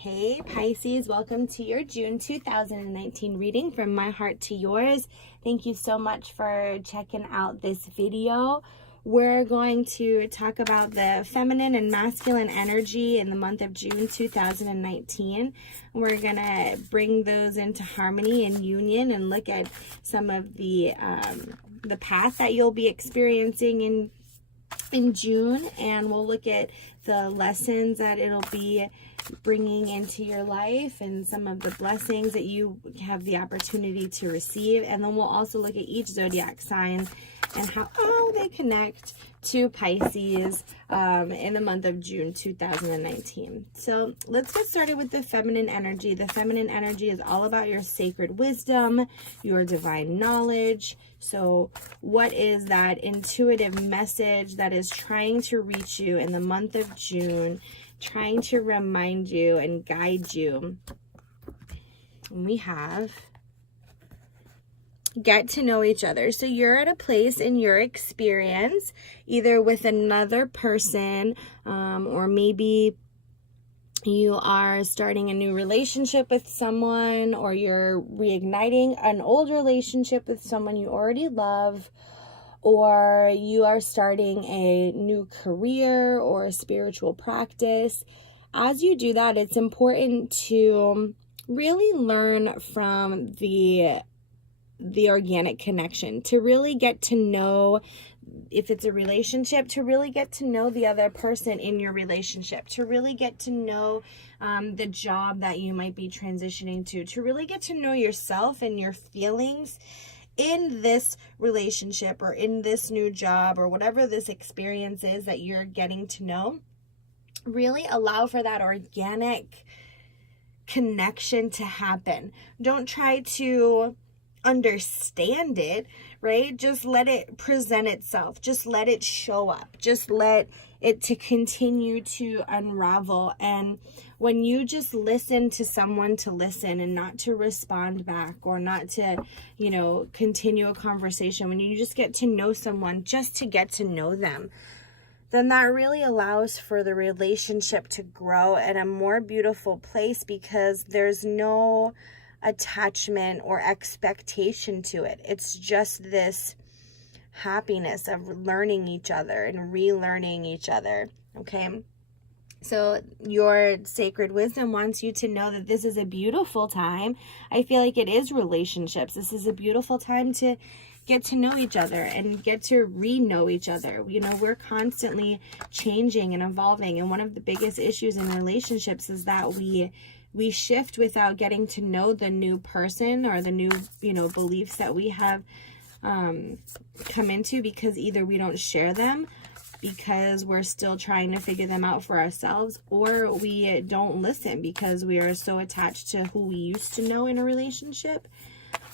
Hey Pisces, welcome to your June 2019 reading from my heart to yours. Thank you so much for checking out this video. We're going to talk about the feminine and masculine energy in the month of June 2019. We're going to bring those into harmony and union and look at some of the path that you'll be experiencing in June, and we'll look at the lessons that it'll be bringing into your life and some of the blessings that you have the opportunity to receive. And then we'll also look at each zodiac sign and how they connect to Pisces in the month of June 2019. So let's get started with the feminine energy. The feminine energy is all about your sacred wisdom, your divine knowledge. So what is that intuitive message that is trying to reach you in the month of June, trying to remind you and guide you? And we have get to know each other. So you're at a place in your experience, either with another person, or maybe you are starting a new relationship with someone, or you're reigniting an old relationship with someone you already love, or you are starting a new career or a spiritual practice. As you do that, it's important to really learn from the organic connection, to really get to know, if it's a relationship, to really get to know the other person in your relationship, to really get to know the job that you might be transitioning to really get to know yourself and your feelings in this relationship or in this new job or whatever this experience is that you're getting to know. Really allow for that organic connection to happen. Don't try to understand it, right? Just let it present itself. Just let it show up. Just let it to continue to unravel. And when you just listen to someone to listen and not to respond back or not to, continue a conversation, when you just get to know someone just to get to know them, then that really allows for the relationship to grow at a more beautiful place, because there's no attachment or expectation to it. It's just this happiness of learning each other and relearning each other. Okay, so your sacred wisdom wants you to know that this is a beautiful time. I feel like it is relationships. This is a beautiful time to get to know each other and get to re-know each other. We're constantly changing and evolving, and one of the biggest issues in relationships is that we shift without getting to know the new person or the new, beliefs that we have come into, because either we don't share them because we're still trying to figure them out for ourselves, or we don't listen because we are so attached to who we used to know in a relationship.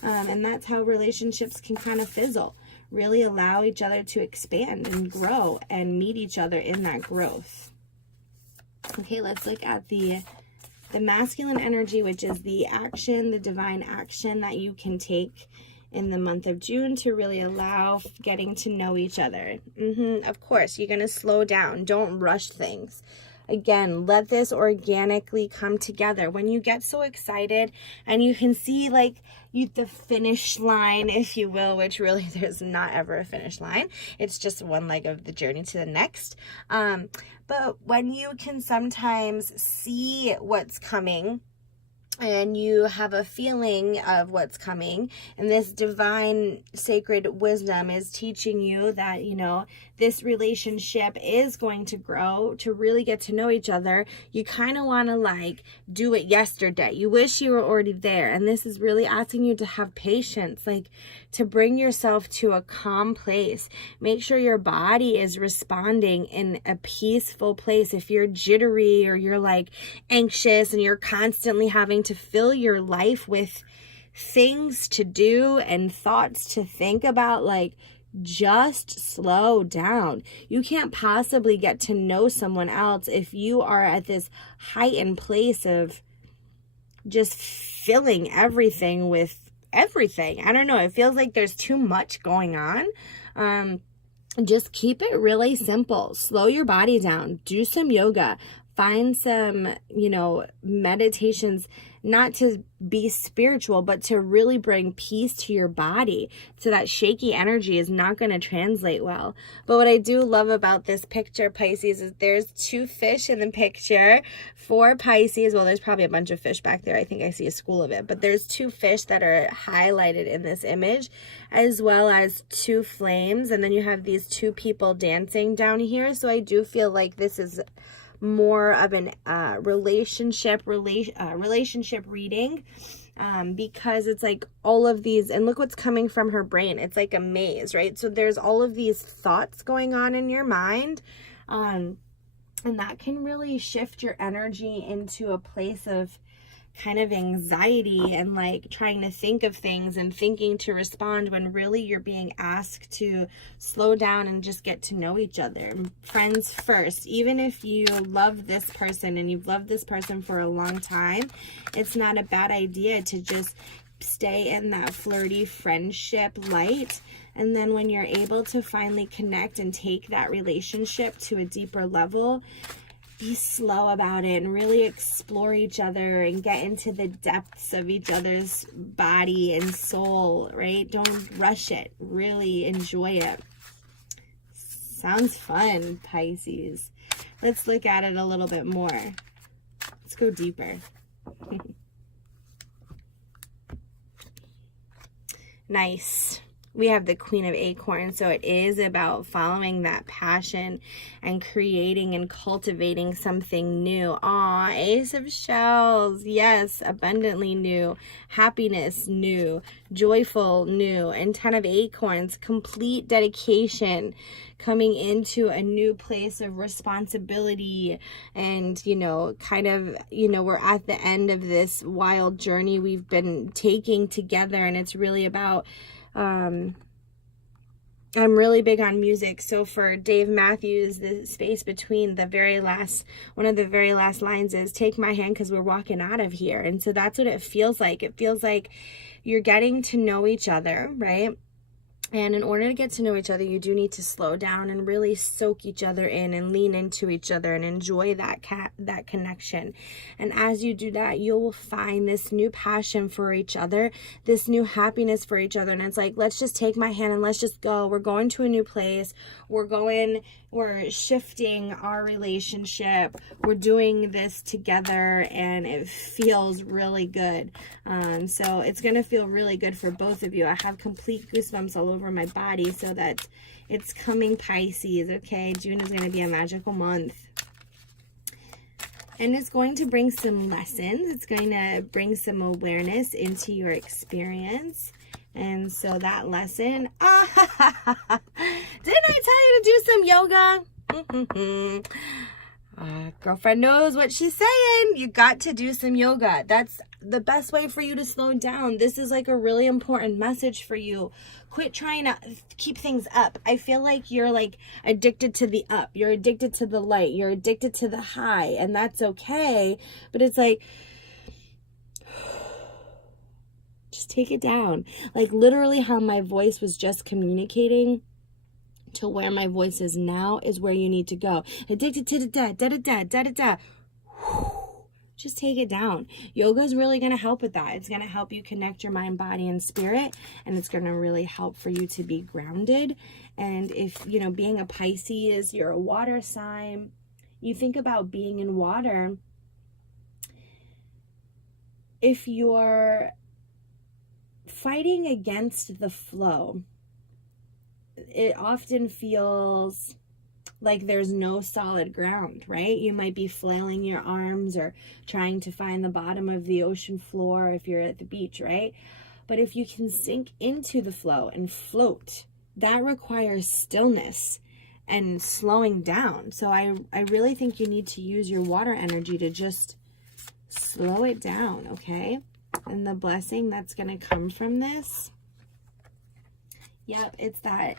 And that's how relationships can kind of fizzle. Really allow each other to expand and grow and meet each other in that growth. Okay, let's look at the masculine energy, which is the action, the divine action that you can take in the month of June to really allow getting to know each other. Of course, you're going to slow down. Don't rush things. Again, let this organically come together. When you get so excited and you can see the finish line, if you will, which really there's not ever a finish line. It's just one leg of the journey to the next. But when you can sometimes see what's coming and you have a feeling of what's coming, and this divine sacred wisdom is teaching you that, this relationship is going to grow, to really get to know each other, you kind of want to do it yesterday. You wish you were already there. And this is really asking you to have patience, to bring yourself to a calm place. Make sure your body is responding in a peaceful place. If you're jittery or you're anxious and you're constantly having to fill your life with things to do and thoughts to think about, just slow down. You can't possibly get to know someone else if you are at this heightened place of just filling everything with everything. I don't know. It feels like there's too much going on. Just keep it really simple. Slow your body down. Do some yoga. find some, you know, meditations, not to be spiritual, but to really bring peace to your body, so that shaky energy is not going to translate well. But what I do love about this picture, Pisces, is there's 2 fish in the picture for Pisces. Well, there's probably a bunch of fish back there. I think I see a school of it, but there's 2 fish that are highlighted in this image, as well as 2 flames. And then you have these 2 people dancing down here. So I do feel like this is more of an relationship reading, because it's like all of these, and look what's coming from her brain. It's like a maze, right? So there's all of these thoughts going on in your mind, and that can really shift your energy into a place of kind of anxiety and like trying to think of things and thinking to respond, when really you're being asked to slow down and just get to know each other. Friends first. Even if you love this person and you've loved this person for a long time, it's not a bad idea to just stay in that flirty friendship light. And then when you're able to finally connect and take that relationship to a deeper level, be slow about it and really explore each other and get into the depths of each other's body and soul, right? Don't rush it. Really enjoy it. Sounds fun, Pisces. Let's look at it a little bit more. Let's go deeper. Nice. We have the Queen of Acorns, so it is about following that passion and creating and cultivating something new. Aw, Ace of Shells, yes, abundantly new, happiness new, joyful new, and 10 of Acorns, complete dedication, coming into a new place of responsibility. And, you know, kind of, you know, we're at the end of this wild journey we've been taking together, and it's really about I'm really big on music. So for Dave Matthews, the space between the very last, one of the very last lines is, take my hand because we're walking out of here. And so that's what it feels like. It feels like you're getting to know each other, right? And in order to get to know each other, you do need to slow down and really soak each other in and lean into each other and enjoy that connection. And as you do that, you'll find this new passion for each other, this new happiness for each other. And it's like, let's just take my hand and let's just go. We're going to a new place. We're shifting our relationship. We're doing this together, and it feels really good. So it's going to feel really good for both of you. I have complete goosebumps all over my body, so that it's coming, Pisces. Okay, June is going to be a magical month. And it's going to bring some lessons. It's going to bring some awareness into your experience. And so that lesson, didn't I tell you to do some yoga? Girlfriend knows what she's saying. You got to do some yoga. That's the best way for you to slow down. This is like a really important message for you. Quit trying to keep things up. I feel like you're like addicted to the up. You're addicted to the light. You're addicted to the high, and that's okay. But it's like, just take it down. Like literally how my voice was just communicating to where my voice is now is where you need to go. Addicted to the da. Just take it down. Yoga is really going to help with that. It's going to help you connect your mind, body, and spirit. And it's going to really help for you to be grounded. And if, you know, being a Pisces, you're a water sign, you think about being in water. If you're fighting against the flow, it often feels like there's no solid ground, right? You might be flailing your arms or trying to find the bottom of the ocean floor if you're at the beach, right? But if you can sink into the flow and float, that requires stillness and slowing down. So I really think you need to use your water energy to just slow it down, okay? And the blessing that's going to come from this, yep, it's that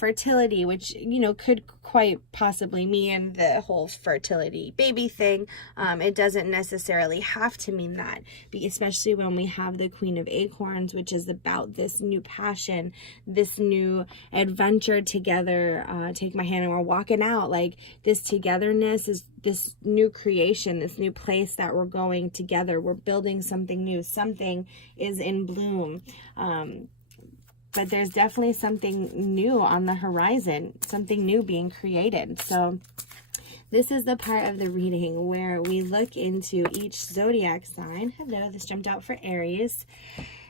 fertility, which, you know, could quite possibly mean the whole fertility baby thing. It doesn't necessarily have to mean that, especially when we have the Queen of Acorns, which is about this new passion, this new adventure together. Take my hand and we're walking out. Like, this togetherness is this new creation, this new place that we're going together. We're building something new. Something is in bloom. But there's definitely something new on the horizon, something new being created. So this is the part of the reading where we look into each zodiac sign. Hello, this jumped out for Aries.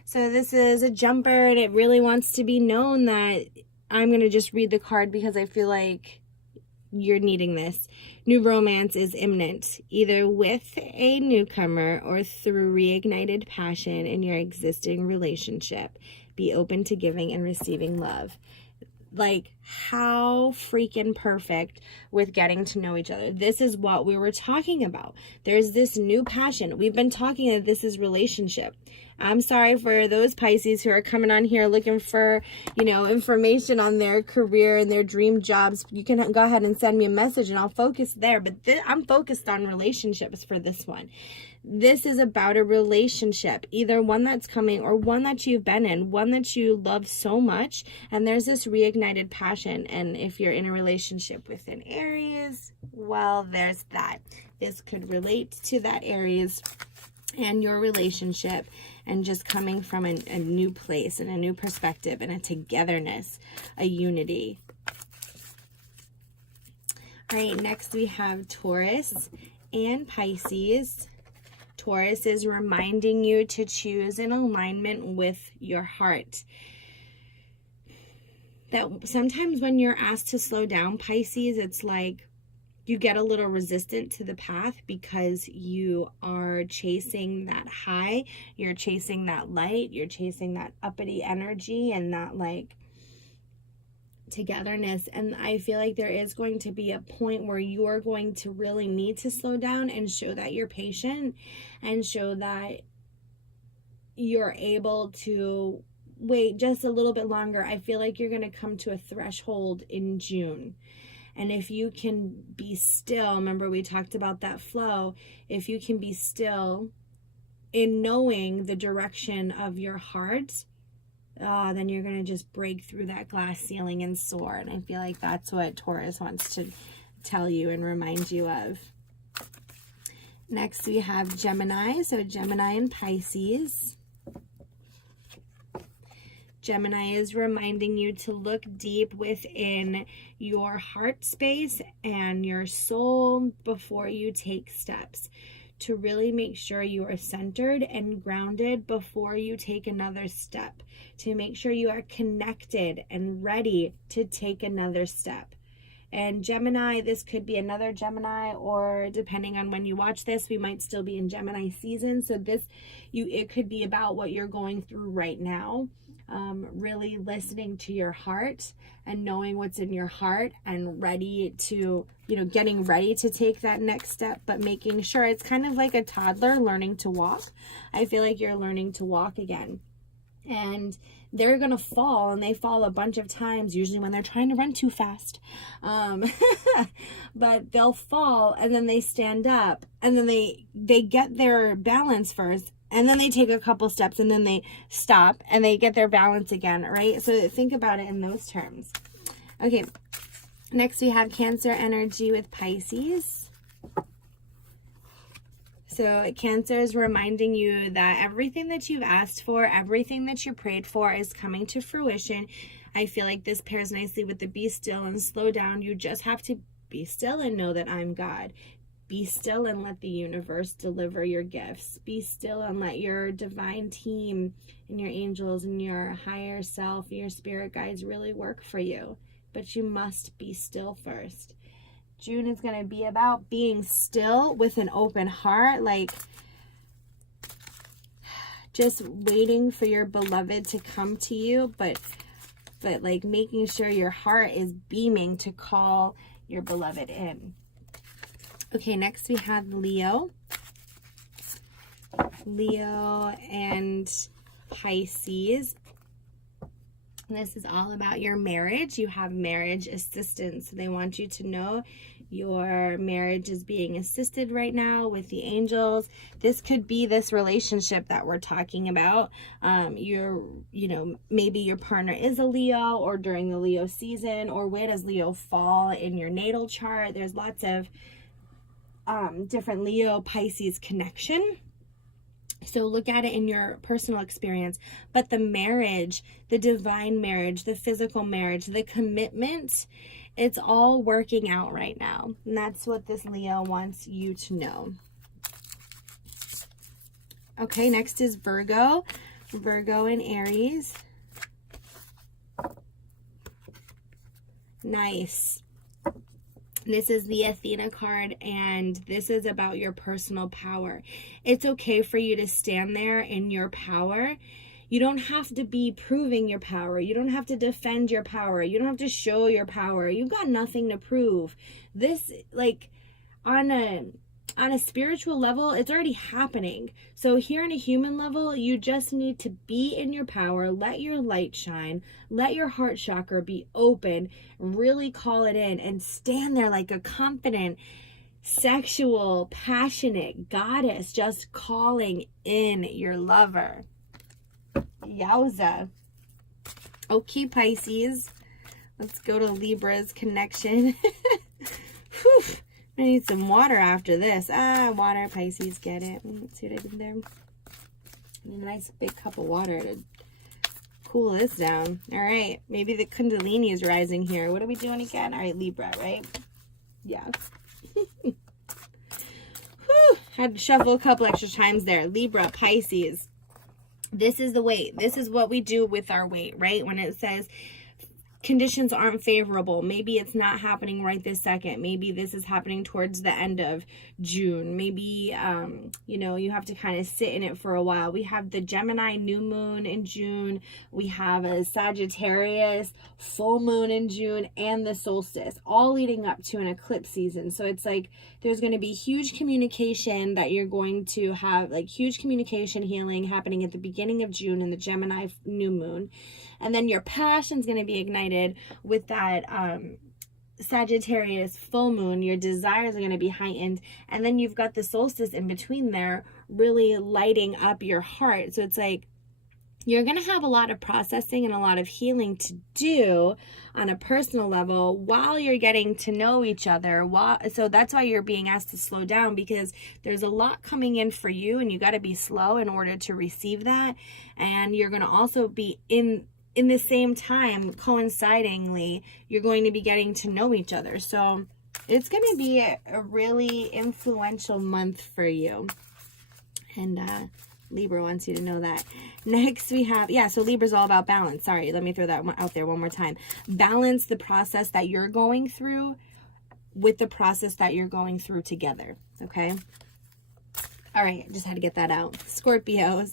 So this is a jumper, and it really wants to be known that I'm going to just read the card because I feel like you're needing this. New romance is imminent, either with a newcomer or through reignited passion in your existing relationship. Be open to giving and receiving love. Like, how freaking perfect with getting to know each other. This is what we were talking about. There's this new passion. We've been talking that this is relationship. I'm sorry for those Pisces who are coming on here looking for, you know, information on their career and their dream jobs. You can go ahead and send me a message and I'll focus there. But I'm focused on relationships for this one. This is about a relationship, either one that's coming or one that you've been in, one that you love so much, and there's this reignited passion. And if you're in a relationship with an Aries, well, there's that. This could relate to that Aries and your relationship, and just coming from a new place and a new perspective and a togetherness, a unity. All right, next we have Taurus and Pisces. Taurus is reminding you to choose an alignment with your heart. That sometimes when you're asked to slow down, Pisces, it's like you get a little resistant to the path because you are chasing that high, you're chasing that light, you're chasing that uppity energy and that like togetherness. And I feel like there is going to be a point where you are going to really need to slow down and show that you're patient and show that you're able to wait just a little bit longer. I feel like you're going to come to a threshold in June. And if you can be still, remember we talked about that flow, if you can be still in knowing the direction of your heart, then you're going to just break through that glass ceiling and soar. And I feel like that's what Taurus wants to tell you and remind you of. Next we have Gemini. So Gemini and Pisces. Gemini is reminding you to look deep within your heart space and your soul before you take steps. To really make sure you are centered and grounded before you take another step. To make sure you are connected and ready to take another step. And Gemini, this could be another Gemini, or depending on when you watch this, we might still be in Gemini season. So it could be about what you're going through right now. Really listening to your heart and knowing what's in your heart and ready to, getting ready to take that next step, but making sure it's kind of like a toddler learning to walk. I feel like you're learning to walk again. And they're going to fall, and they fall a bunch of times, usually when they're trying to run too fast. But they'll fall, and then they stand up, and then they get their balance first, and then they take a couple steps, and then they stop, and they get their balance again, right? So think about it in those terms. Okay, next we have Cancer energy with Pisces. So Cancer is reminding you that everything that you've asked for, everything that you prayed for is coming to fruition. I feel like this pairs nicely with the be still and slow down. You just have to be still and know that I'm God. Be still and let the universe deliver your gifts. Be still and let your divine team and your angels and your higher self and your spirit guides really work for you. But you must be still first. June is going to be about being still with an open heart, like just waiting for your beloved to come to you, but like making sure your heart is beaming to call your beloved in. Okay, next we have Leo. Leo and Pisces. This is all about your marriage. You have marriage assistance. They want you to know your marriage is being assisted right now with the angels. This could be this relationship that we're talking about. Maybe your partner is a Leo, or during the Leo season, or where does Leo fall in your natal chart? There's lots of different Leo Pisces connection. So look at it in your personal experience. But the marriage, the divine marriage, the physical marriage, the commitment, it's all working out right now. And that's what this Leo wants you to know. Okay, next is Virgo. Virgo and Aries. Nice. This is the Athena card, and this is about your personal power. It's okay for you to stand there in your power. You don't have to be proving your power. You don't have to defend your power. You don't have to show your power. You've got nothing to prove. This, like, on a spiritual level, it's already happening. So here on a human level, you just need to be in your power, let your light shine, let your heart chakra be open, really call it in, and stand there like a confident, sexual, passionate goddess, just calling in your lover. Yowza. Okay, Pisces. Let's go to Libra's connection. Whew. I need some water after this. Water, Pisces, get it. Let's see what I did there. A nice big cup of water to cool this down. All right, maybe the Kundalini is rising here. What are we doing again? All right, Libra, right? Yeah. Whew. Had to shuffle a couple extra times there. Libra, Pisces. This is the weight. This is what we do with our weight, right? When it says conditions aren't favorable, maybe it's not happening right this second. Maybe this is happening towards the end of June. Maybe, you have to kind of sit in it for a while. We have the Gemini new moon in June. We have a Sagittarius full moon in June, and the solstice, all leading up to an eclipse season. So it's like there's going to be huge communication that you're going to have, like huge communication healing happening at the beginning of June in the Gemini new moon. And then your passion's going to be ignited with that Sagittarius full moon. Your desires are going to be heightened. And then you've got the solstice in between there, really lighting up your heart. So it's like you're going to have a lot of processing and a lot of healing to do on a personal level while you're getting to know each other. So that's why you're being asked to slow down, because there's a lot coming in for you, and you got to be slow in order to receive that. And you're going to also be in the same time, coincidingly, you're going to be getting to know each other. So it's going to be a really influential month for you. And Libra wants you to know that. Next we have, so Libra's all about balance. Sorry, let me throw that one out there one more time. Balance the process that you're going through with the process that you're going through together. Okay? All right, just had to get that out. Scorpio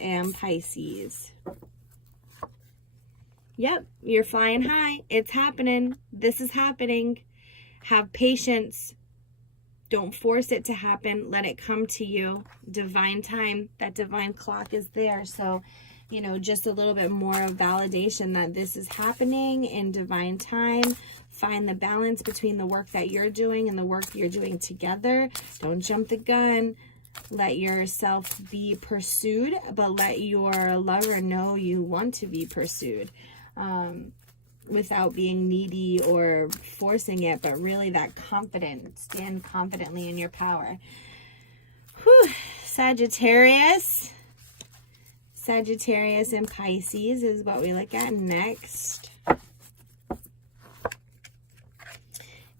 and Pisces. Yep, you're flying high. It's happening. This is happening. Have patience. Don't force it to happen. Let it come to you. Divine time. That divine clock is there. So, just a little bit more of validation that this is happening in divine time. Find the balance between the work that you're doing and the work you're doing together. Don't jump the gun. Let yourself be pursued, but let your lover know you want to be pursued. Without being needy or forcing it, but really that confidence. Stand confidently in your power. Whew. Sagittarius and Pisces is what we look at next.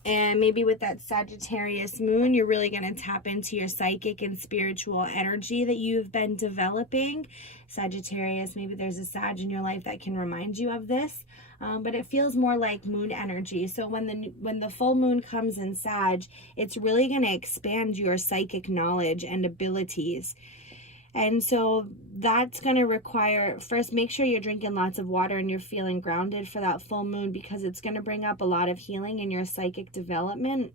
And maybe with that Sagittarius moon, you're really going to tap into your psychic and spiritual energy that you've been developing. Sagittarius, maybe there's a Sag in your life that can remind you of this. But it feels more like moon energy. So when the full moon comes in Sag, it's really going to expand your psychic knowledge and abilities. And so that's going to require, first, make sure you're drinking lots of water and you're feeling grounded for that full moon, because it's going to bring up a lot of healing in your psychic development.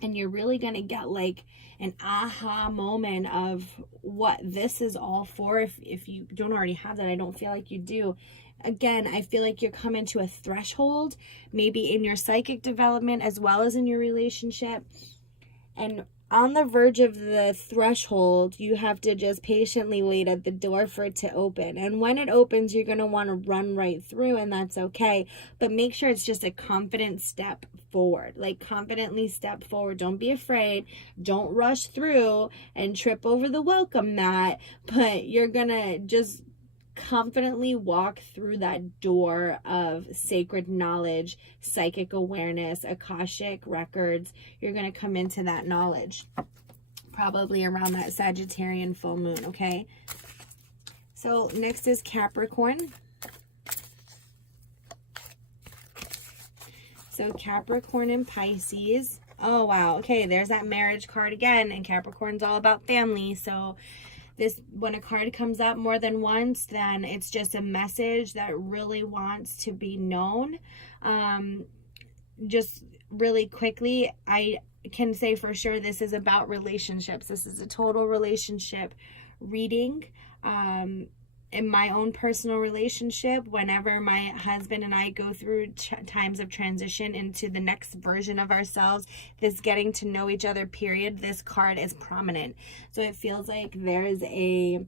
And you're really going to get like an aha moment of what this is all for. If you don't already have that, I don't feel like you do. again, I feel like you're coming to a threshold, maybe in your psychic development as well as in your relationship. And on the verge of the threshold, you have to just patiently wait at the door for it to open. And when it opens, you're going to want to run right through, and that's okay. But make sure it's just a confident step forward. Like, confidently step forward. Don't be afraid. Don't rush through and trip over the welcome mat. But you're going to just confidently walk through that door of sacred knowledge, psychic awareness, Akashic records. You're going to come into that knowledge probably around that Sagittarian full moon, okay? So next is Capricorn. So Capricorn and Pisces. Oh, wow. Okay, there's that marriage card again, and Capricorn's all about family. So this, when a card comes up more than once, then it's just a message that really wants to be known. Just really quickly, I can say for sure this is about relationships. This is a total relationship reading. In my own personal relationship, whenever my husband and I go through times of transition into the next version of ourselves, this getting to know each other period, this card is prominent. So it feels like there's a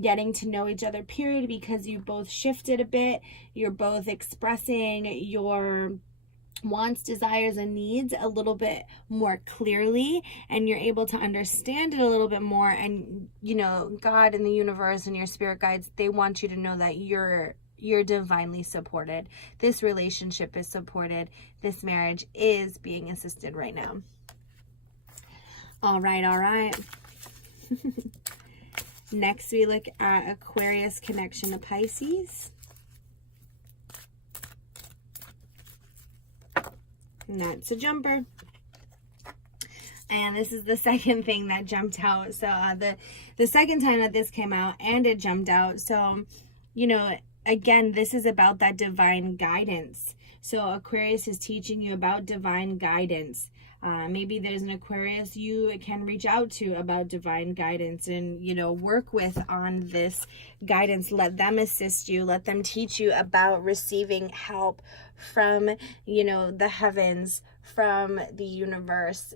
getting to know each other period because you both shifted a bit. You're both expressing your wants, desires, and needs a little bit more clearly, and you're able to understand it a little bit more. And you know, God and the universe and your spirit guides, they want you to know that you're divinely supported. This relationship is supported. This marriage is being assisted right now. All right. Next, we look at Aquarius connection to Pisces. And that's a jumper. And this is the second thing that jumped out. So the second time that this came out, and it jumped out. So, you know, again, this is about that divine guidance. So Aquarius is teaching you about divine guidance. Maybe there's an Aquarius you can reach out to about divine guidance and, you know, work with on this guidance. Let them assist you. Let them teach you about receiving help from, you know, the heavens, from the universe,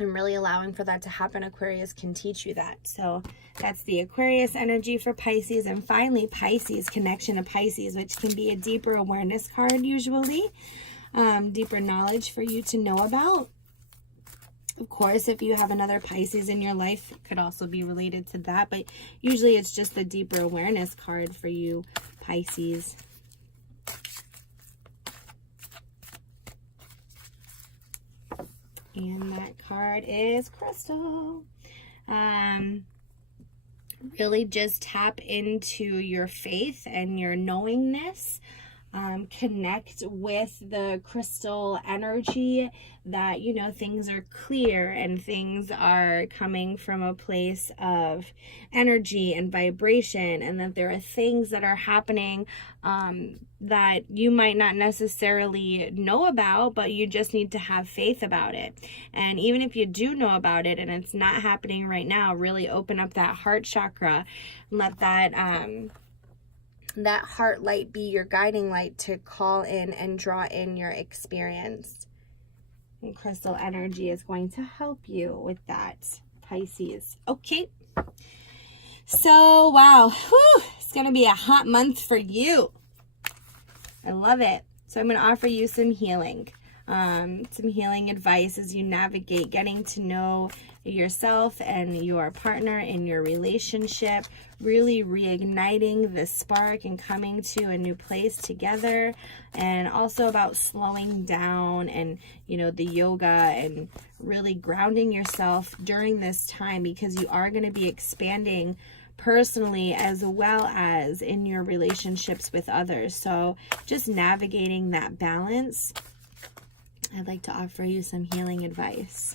and really allowing for that to happen. Aquarius can teach you that. So that's the Aquarius energy for Pisces. And finally, Pisces, connection to Pisces, which can be a deeper awareness card usually. Deeper knowledge for you to know about. Of course, if you have another Pisces in your life, it could also be related to that. But usually it's just the deeper awareness card for you, Pisces. And that card is Crystal. Really just tap into your faith and your knowingness. Connect with the crystal energy that, you know, things are clear and things are coming from a place of energy and vibration, and that there are things that are happening that you might not necessarily know about, but you just need to have faith about it. And even if you do know about it and it's not happening right now, really open up that heart chakra and let that heart light be your guiding light to call in and draw in your experience. And crystal energy is going to help you with that, Pisces. Okay. So, wow. Whew, it's going to be a hot month for you. I love it. So I'm going to offer you some healing advice as you navigate getting to know yourself and your partner in your relationship, really reigniting the spark and coming to a new place together, and also about slowing down and, you know, the yoga and really grounding yourself during this time, because you are going to be expanding personally as well as in your relationships with others. So just navigating that balance, I'd like to offer you some healing advice.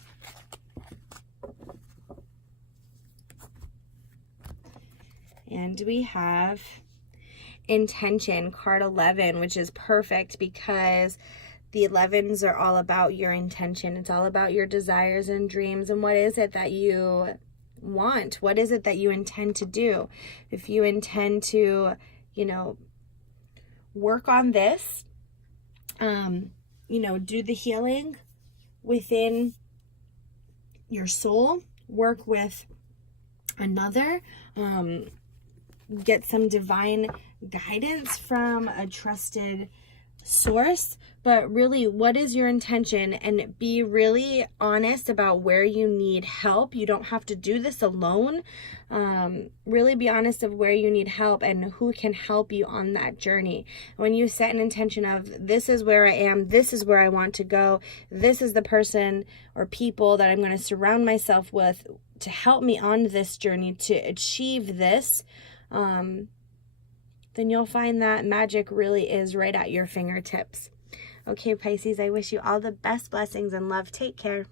And we have intention, card 11, which is perfect because the 11s are all about your intention. It's all about your desires and dreams, and what is it that you want? What is it that you intend to do? If you intend to, you know, work on this, do the healing within your soul, work with another, get some divine guidance from a trusted source. But really, what is your intention? And be really honest about where you need help. You don't have to do this alone. Really be honest of where you need help and who can help you on that journey. When you set an intention of, this is where I am, this is where I want to go, this is the person or people that I'm going to surround myself with to help me on this journey to achieve this, then you'll find that magic really is right at your fingertips. Okay, Pisces, I wish you all the best blessings and love. Take care.